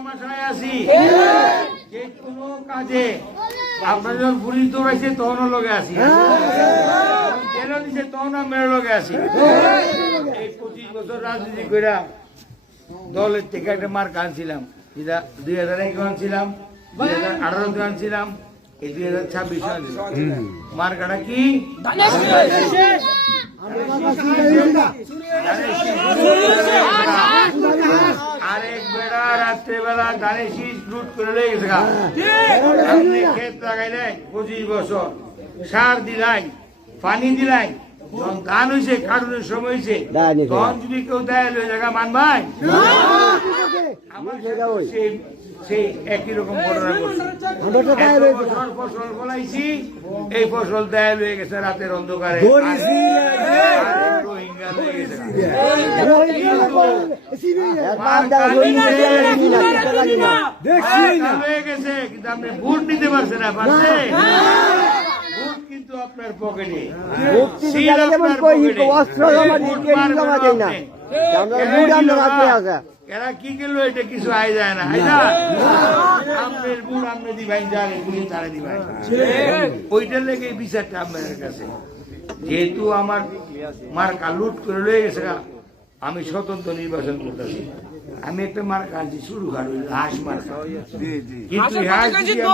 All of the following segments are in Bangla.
তামাশায় আছি যে কোনো কাজে আপনার যখন পুলিশ দৌড়াইছে তখনও লগে আছি, জেলে দিছে তখন আমরা লগে আছি। এই 25 বছর রাজনীতি করে দলের থেকে একটা মার্ক আনছিলাম, 2001 আনছিলাম, 2018 আনছিলাম, এই 2026 আনছিলাম। মার্কাটা কি? আরেক বেড়া রাত্রেবেলা ধানের শীষ লুট করে লয়ে গেছে। আপনি ক্ষেত লাগাইলেন 25 বছর, সার দিলাই, পানি দিলাই, যখন ধান হয়েছে কাটুনের সময় হয়েছে, তখন যদি কেউ দেয় ওই জায়গা মানবাই? আমার সেই একই রকম ঘটনা করছে। ফসল ফলাইছি, এই ফসল দেয় হয়ে গেছে রাতের অন্ধকারে, রোহিঙ্গা হয়ে গেছে। কিন্তু আপনি ভোট নিতে পারছেন না, পারছে? ভোট কিন্তু আপনার পকেটে, এরা কি গেল এটা কিছু আয় যায় না, আপনার বুড় আপনি দিবাই যাবে, পুলিশ তারা দিবাই। ওইটার লেগে বিচারটা আপনার কাছে, যেহেতু আমার মার্কা লুট করে লয়ে গেছে, আমি স্বতন্ত্র নির্বাচন করতেছি। আমি একটা মার্কা আনছি শুরু কাটু, হাঁস মার্কা। কিন্তু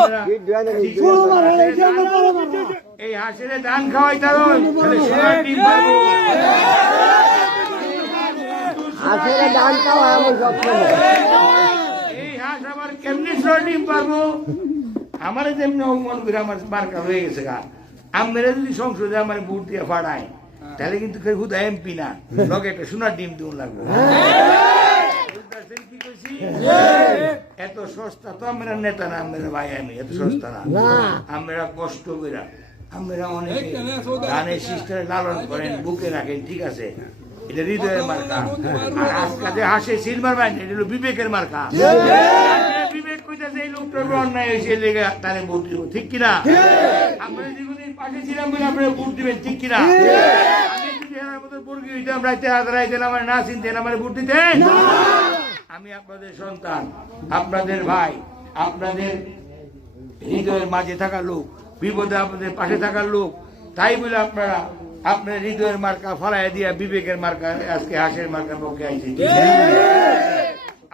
এই হাঁসের ধান খাওয়াই তার ডিম পাবো, এই হাঁস আমার কেমনি ডিম পারবো? আমার যেমনি মন করে আমার মার্কা হয়ে গেছে গা, আমরা যদি সংসদে আমার ভোট দিয়ে ফাড়ায়, তাহলে কিন্তু হুদা এমপি না, লগে একটা সোনার ডিম দিন লাগবে। কি কইছি? এত সস্তা তো আমরা নেতা না, আমরা ভাই, আমি এত সস্তা না। আমরা কষ্ট করে, আমরা অনেক ধানের শীষটা লালন করেন, বুকে রাখেন, ঠিক আছে, এটা হৃদয়ের মার্কা। আর আজকে হাসে সিলভার বাইন, এটা হলো বিবেকের মার্কা। বিবেক কইতাছে এই লোকটার অন্যায় হয়েছে, লেগে তারে ভোট দিব, ঠিক কিনা? আমরা দীর্ঘদিন পাশে ছিলাম বলে আপনারা ভোট দিবেন, ঠিক কিনা? আমি যদি এর মতো বর্গী হইতাম, রাইতে হাত রাইতেন, আমার না চিনতেন, আমার ভোট দিতেন? আমি আপনাদের সন্তান, আপনাদের ভাই, আপনাদের হৃদয়ের মাঝে থাকা লোক, বিপদে আপনাদের পাশে থাকার লোক, তাই বলে আপনারা আপনার হৃদয়ের মার্কা ফলাই দিয়া বিবেকের মার্কা আজকে হাঁসের মার্কার পক্ষে আইছে।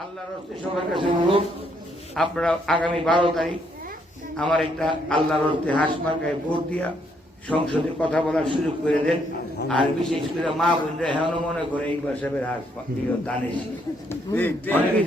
আল্লাহর হস্তে সবার কাছে অনুরোধ, আপনারা আগামী 12 তারিখ আমার একটা আল্লাহর হস্তে হাঁস মার্কায় ভোট দিয়া সংসদে কথা বলার সুযোগ করে দেন। আর বিশেষ করে মা বোনরা হেন মনে করে এই সাহেবের হাঁস দানে অনেকে